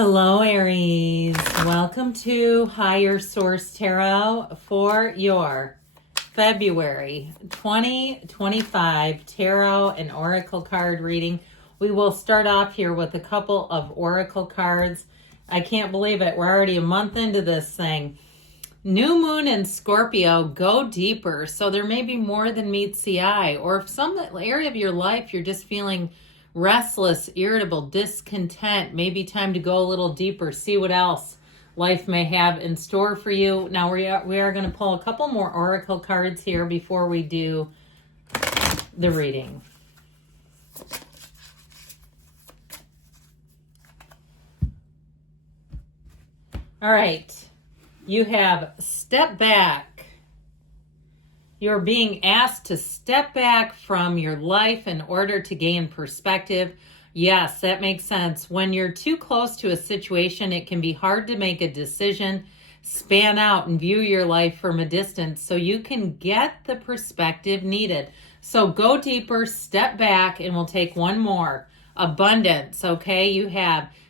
Hello, Aries. Welcome to Higher Source Tarot for your February 2025 Tarot and Oracle card reading. We will start off here with a couple of Oracle cards. I can't believe it. We're already a month into this thing. New Moon in Scorpio, go deeper. So there may be more than meets the eye. Or if some area of your life you're just feeling restless, irritable, discontent, maybe time to go a little deeper, see what else life may have in store for you. Now we are going to pull a couple more Oracle cards here before we do the reading. All right, you have step back. You're being asked to step back from your life in order to gain perspective. Yes, that makes sense. When you're too close to a situation, it can be hard to make a decision, span out and view your life from a distance so you can get the perspective needed. So go deeper, step back, and we'll take one more. Abundance, okay?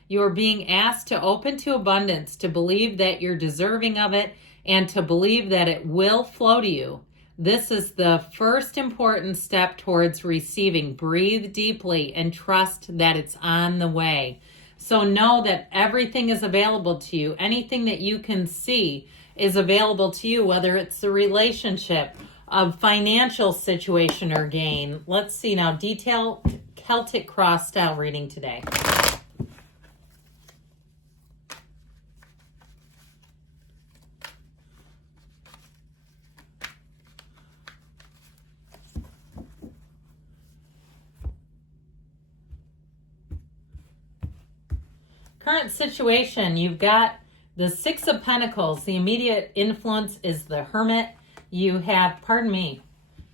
You're being asked to open to abundance, to believe that you're deserving of it, and to believe that it will flow to you. This is the first important step towards receiving. Breathe deeply and trust that it's on the way. So know that everything is available to you. Anything that you can see is available to you, whether it's the relationship, a financial situation or gain. Let's see now, detail Celtic cross style reading today. Current situation, you've got the Six of Pentacles. The immediate influence is the Hermit. You have,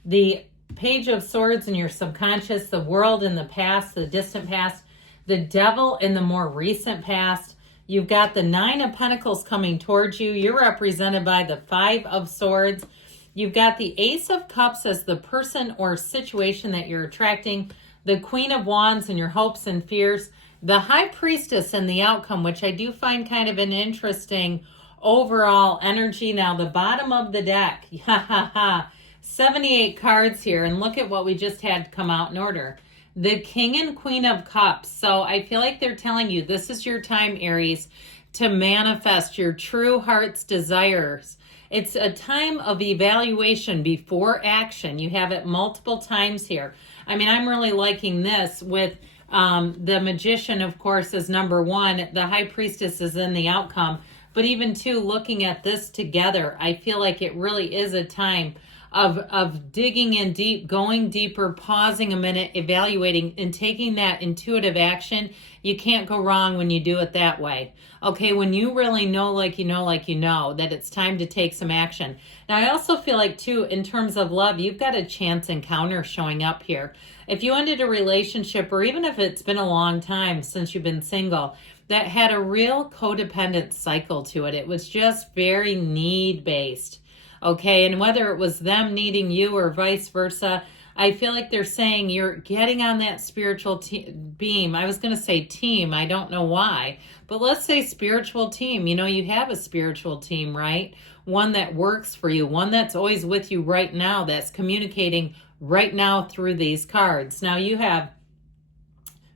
the Page of Swords in your subconscious, the world in the past, the distant past, the Devil in the more recent past. You've got the Nine of Pentacles coming towards you. You're represented by the Five of Swords. You've got the Ace of Cups as the person or situation that you're attracting, the Queen of Wands and your hopes and fears, the High Priestess and the outcome, which I do find kind of an interesting overall energy. Now, the bottom of the deck, 78 cards here, and look at what we just had come out in order. The King and Queen of Cups. So I feel like they're telling you this is your time, Aries, to manifest your true heart's desires. It's a time of evaluation before action. You have it multiple times here. I mean, I'm really liking this with the Magician, of course, is number one. The High Priestess is in the outcome. But even two, looking at this together, I feel like it really is a time of digging in deep, going deeper, pausing a minute, evaluating, and taking that intuitive action. You can't go wrong when you do it that way. Okay, when you really know, like you know, that it's time to take some action. Now, I also feel like, too, in terms of love, you've got a chance encounter showing up here. If you ended a relationship, or even if it's been a long time since you've been single, that had a real codependent cycle to it. It was just very need-based. Okay, and whether it was them needing you or vice versa, I feel like they're saying you're getting on that spiritual beam. I was going to say team. I don't know why. But let's say spiritual team. You know, you have a spiritual team, right? One that works for you. One that's always with you right now. That's communicating right now through these cards. Now you have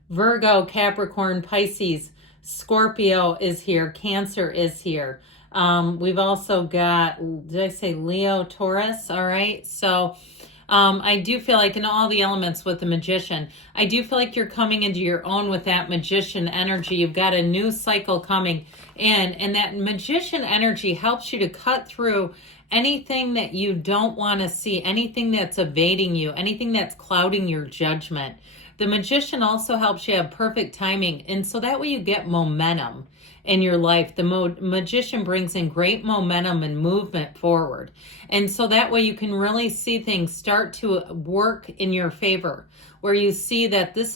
Virgo, Capricorn, Pisces, Scorpio is here. Cancer is here. We've also got, did I say Leo, Taurus? All right. So I do feel like in all the elements with the Magician, I do feel like you're coming into your own with that Magician energy. You've got a new cycle coming in, and that Magician energy helps you to cut through anything that you don't want to see, anything that's evading you, anything that's clouding your judgment. The Magician also helps you have perfect timing, and so that way you get momentum in your life. The Magician brings in great momentum and movement forward. And so that way you can really see things start to work in your favor, where you see that this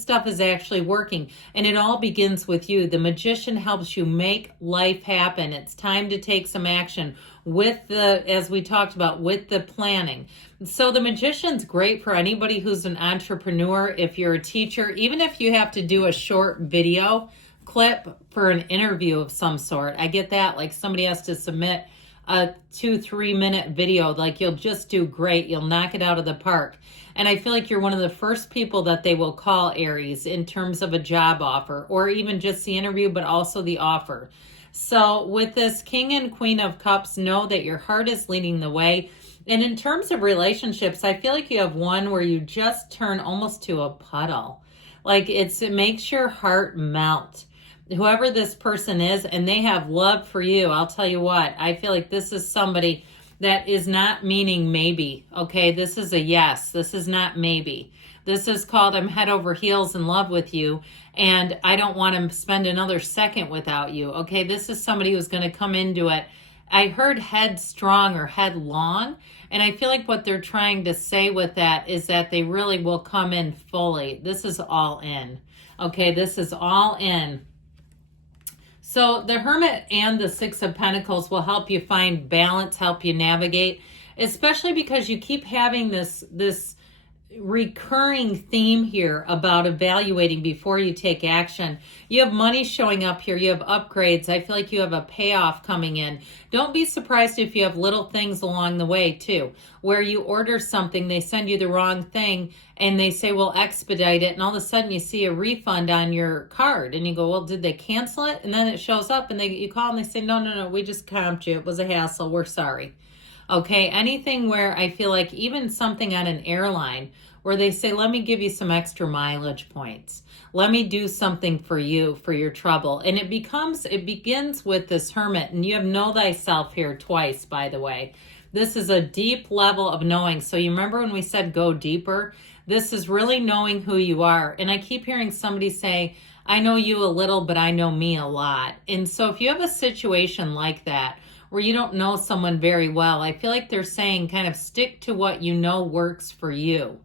stuff is actually working, and it all begins with you. The Magician helps you make life happen. It's time to take some action with as we talked about, with the planning. So the Magician's great for anybody who's an entrepreneur. If you're a teacher, even if you have to do a short video clip for an interview of some sort. I get that. Like somebody has to submit a 2-3 minute video. Like you'll just do great. You'll knock it out of the park. And I feel like you're one of the first people that they will call, Aries, in terms of a job offer or even just the interview, but also the offer. So with this King and Queen of Cups, know that your heart is leading the way. And in terms of relationships, I feel like you have one where you just turn almost to a puddle. Like it makes your heart melt. Whoever this person is, and they have love for you, I'll tell you what, I feel like this is somebody that is not meaning maybe. Okay, this is a yes. This is not maybe. This is called I'm head over heels in love with you, and I don't want to spend another second without you. Okay, this is somebody who's going to come into it. I heard headstrong or headlong, and I feel like what they're trying to say with that is that they really will come in fully. This is all in. Okay, this is all in. So the Hermit and the Six of Pentacles will help you find balance, help you navigate, especially because you keep having this recurring theme here about evaluating before you take action. You have money showing up here. You have upgrades. I feel like you have a payoff coming in. Don't be surprised if you have little things along the way too, where you order something, they send you the wrong thing and they say, we'll expedite it. And all of a sudden you see a refund on your card and you go, well, did they cancel it? And then it shows up and you call and they say, no, we just comped you. It was a hassle. We're sorry. Okay, anything where I feel like even something on an airline where they say, let me give you some extra mileage points. Let me do something for you, for your trouble. And it begins with this Hermit. And you have know thyself here twice, by the way. This is a deep level of knowing. So you remember when we said go deeper? This is really knowing who you are. And I keep hearing somebody say, I know you a little, but I know me a lot. And so if you have a situation like that, where you don't know someone very well, I feel like they're saying kind of stick to what you know works for you.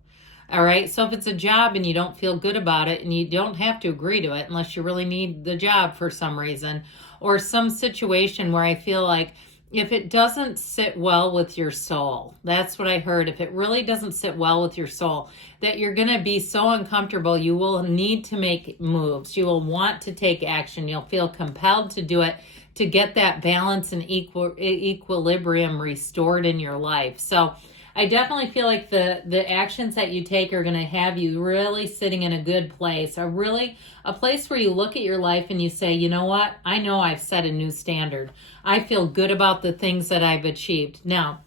All right. So if it's a job and you don't feel good about it and you don't have to agree to it unless you really need the job for some reason, or some situation where I feel like if it doesn't sit well with your soul, that's what I heard. If it really doesn't sit well with your soul, that you're going to be so uncomfortable, you will need to make moves. You will want to take action. You'll feel compelled to do it to get that balance and equilibrium restored in your life. So I definitely feel like the actions that you take are going to have you really sitting in a good place, a place where you look at your life and you say, you know what? I know I've set a new standard. I feel good about the things that I've achieved. Now,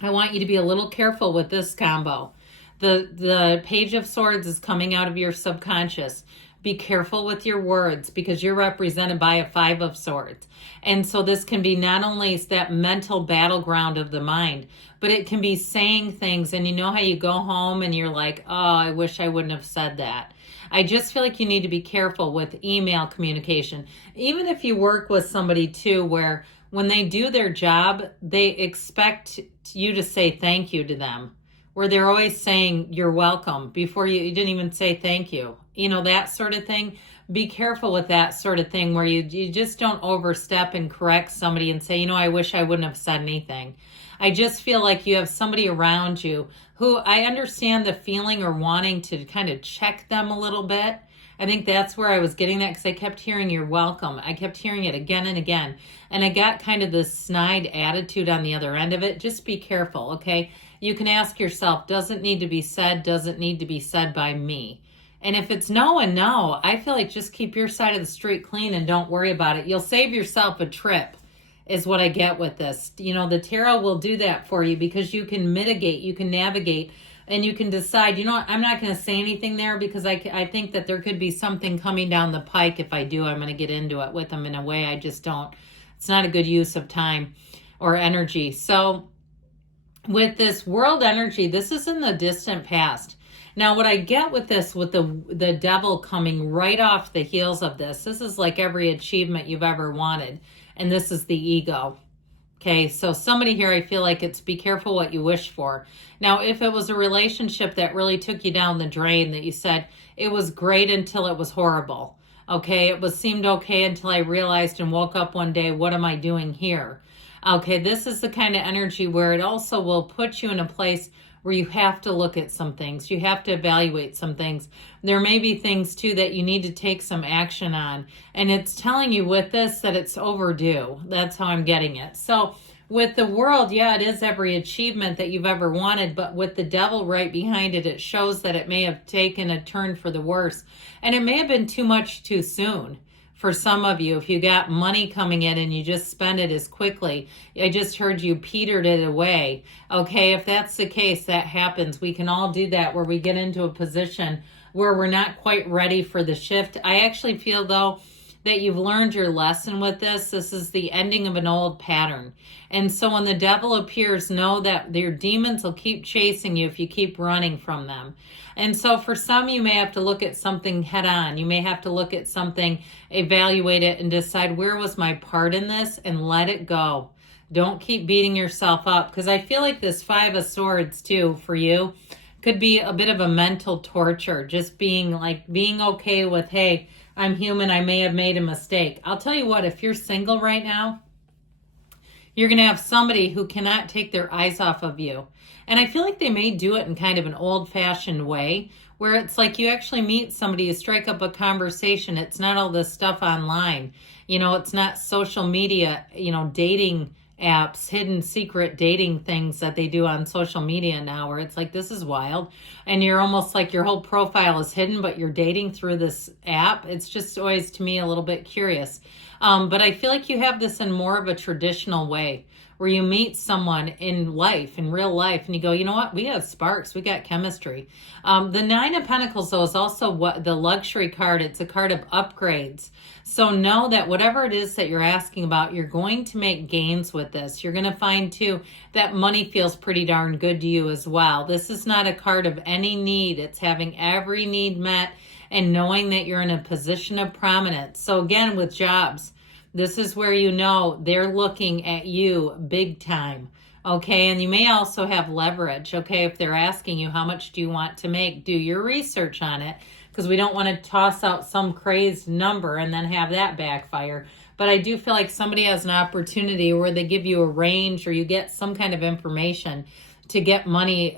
I want you to be a little careful with this combo. The Page of Swords is coming out of your subconscious. Be careful with your words because you're represented by a Five of Swords. And so this can be not only that mental battleground of the mind, but it can be saying things and you know how you go home and you're like, oh, I wish I wouldn't have said that. I just feel like you need to be careful with email communication. Even if you work with somebody too, where when they do their job, they expect you to say thank you to them. Where they're always saying you're welcome before you didn't even say thank you. You know, that sort of thing. Be careful with that sort of thing where you just don't overstep and correct somebody and say, you know, I wish I wouldn't have said anything. I just feel like you have somebody around you who I understand the feeling or wanting to kind of check them a little bit. I think that's where I was getting that because I kept hearing you're welcome. I kept hearing it again and again. And I got kind of this snide attitude on the other end of it. Just be careful, okay? You can ask yourself, does it need to be said? Does it need to be said by me? And if it's no and no, I feel like just keep your side of the street clean and don't worry about it. You'll save yourself a trip is what I get with this. You know, the tarot will do that for you because you can mitigate, you can navigate, and you can decide, you know what, I'm not going to say anything there because I think that there could be something coming down the pike. If I do, I'm going to get into it with them in a way I just don't. It's not a good use of time or energy. So with this world energy, this is in the distant past. Now, what I get with this, with the devil coming right off the heels of this is like every achievement you've ever wanted. And this is the ego. Okay, so somebody here, I feel like it's be careful what you wish for. Now, if it was a relationship that really took you down the drain, that you said, it was great until it was horrible. Okay, seemed okay until I realized and woke up one day, what am I doing here? Okay, this is the kind of energy where it also will put you in a place where you have to look at some things. You have to evaluate some things. There may be things too that you need to take some action on. And it's telling you with this that it's overdue. That's how I'm getting it. So with the world, yeah, it is every achievement that you've ever wanted, but with the devil right behind it, it shows that it may have taken a turn for the worse. And it may have been too much too soon for some of you. If you got money coming in and you just spend it as quickly, I just heard you petered it away. Okay, if that's the case, that happens. We can all do that, where we get into a position where we're not quite ready for the shift. I actually feel, though, that you've learned your lesson with this. This is the ending of an old pattern. And so when the devil appears, know that your demons will keep chasing you if you keep running from them. And so for some, you may have to look at something head on. You may have to look at something, evaluate it, and decide, where was my part in this, and let it go. Don't keep beating yourself up, because I feel like this Five of Swords too for you could be a bit of a mental torture. Just being okay with, hey, I'm human, I may have made a mistake. I'll tell you what, if you're single right now, you're going to have somebody who cannot take their eyes off of you. And I feel like they may do it in kind of an old-fashioned way, where it's like you actually meet somebody, you strike up a conversation. It's not all this stuff online. It's not social media, dating apps, hidden secret dating things that they do on social media now, where it's like, this is wild. And you're almost like your whole profile is hidden, but you're dating through this app. It's just always, to me, a little bit curious. But I feel like you have this in more of a traditional way, where you meet someone in life, in real life, and you go, you know what? We have sparks. We got chemistry. The Nine of Pentacles, though, is also what the luxury card. It's a card of upgrades. So know that whatever it is that you're asking about, you're going to make gains with this. You're going to find, too, that money feels pretty darn good to you as well. This is not a card of any need. It's having every need met and knowing that you're in a position of prominence. So again, with jobs, this is where they're looking at you big time. Okay, and you may also have leverage. Okay, if they're asking you, how much do you want to make? Do your research on it, because we don't want to toss out some crazed number and then have that backfire. But I do feel like somebody has an opportunity where they give you a range, or you get some kind of information to get money,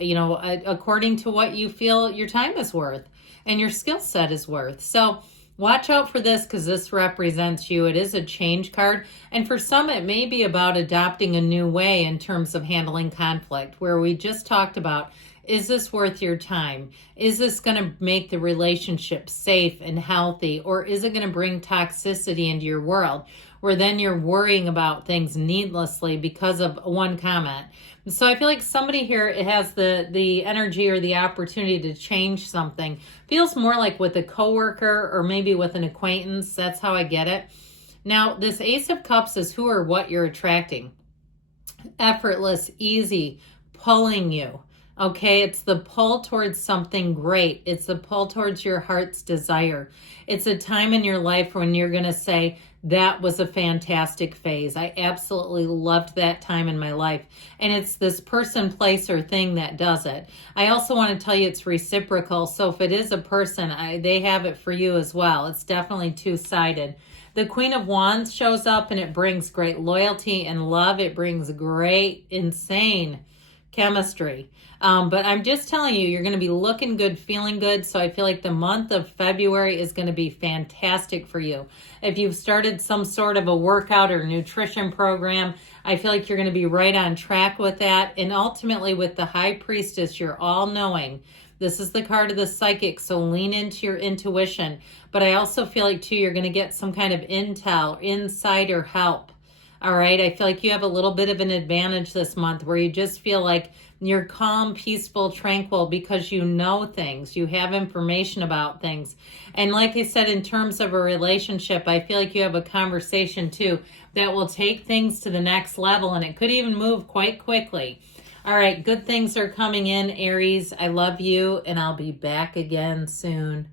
according to what you feel your time is worth and your skill set is worth. So watch out for this, because this represents you. It is a change card. And for some, it may be about adopting a new way in terms of handling conflict, where we just talked about, is this worth your time? Is this going to make the relationship safe and healthy? Or is it going to bring toxicity into your world, where then you're worrying about things needlessly because of one comment? So I feel like somebody here, it has the energy or the opportunity to change something. Feels more like with a coworker or maybe with an acquaintance. That's how I get it. Now, this Ace of Cups is who or what you're attracting. Effortless, easy, pulling you. Okay, it's the pull towards something great. It's the pull towards your heart's desire. It's a time in your life when you're going to say, that was a fantastic phase. I absolutely loved that time in my life. And it's this person, place, or thing that does it. I also want to tell you it's reciprocal. So if it is a person, they have it for you as well. It's definitely two-sided. The Queen of Wands shows up, and it brings great loyalty and love. It brings great, insane chemistry. But I'm just telling you, you're going to be looking good, feeling good. So I feel like the month of February is going to be fantastic for you. If you've started some sort of a workout or nutrition program, I feel like you're going to be right on track with that. And ultimately with the High Priestess, you're all knowing. This is the card of the psychic, so lean into your intuition. But I also feel like, too, you're going to get some kind of intel, insider help. All right, I feel like you have a little bit of an advantage this month, where you just feel like you're calm, peaceful, tranquil, because you know things. You have information about things. And like I said, in terms of a relationship, I feel like you have a conversation, too, that will take things to the next level, and it could even move quite quickly. All right, good things are coming in, Aries. I love you, and I'll be back again soon.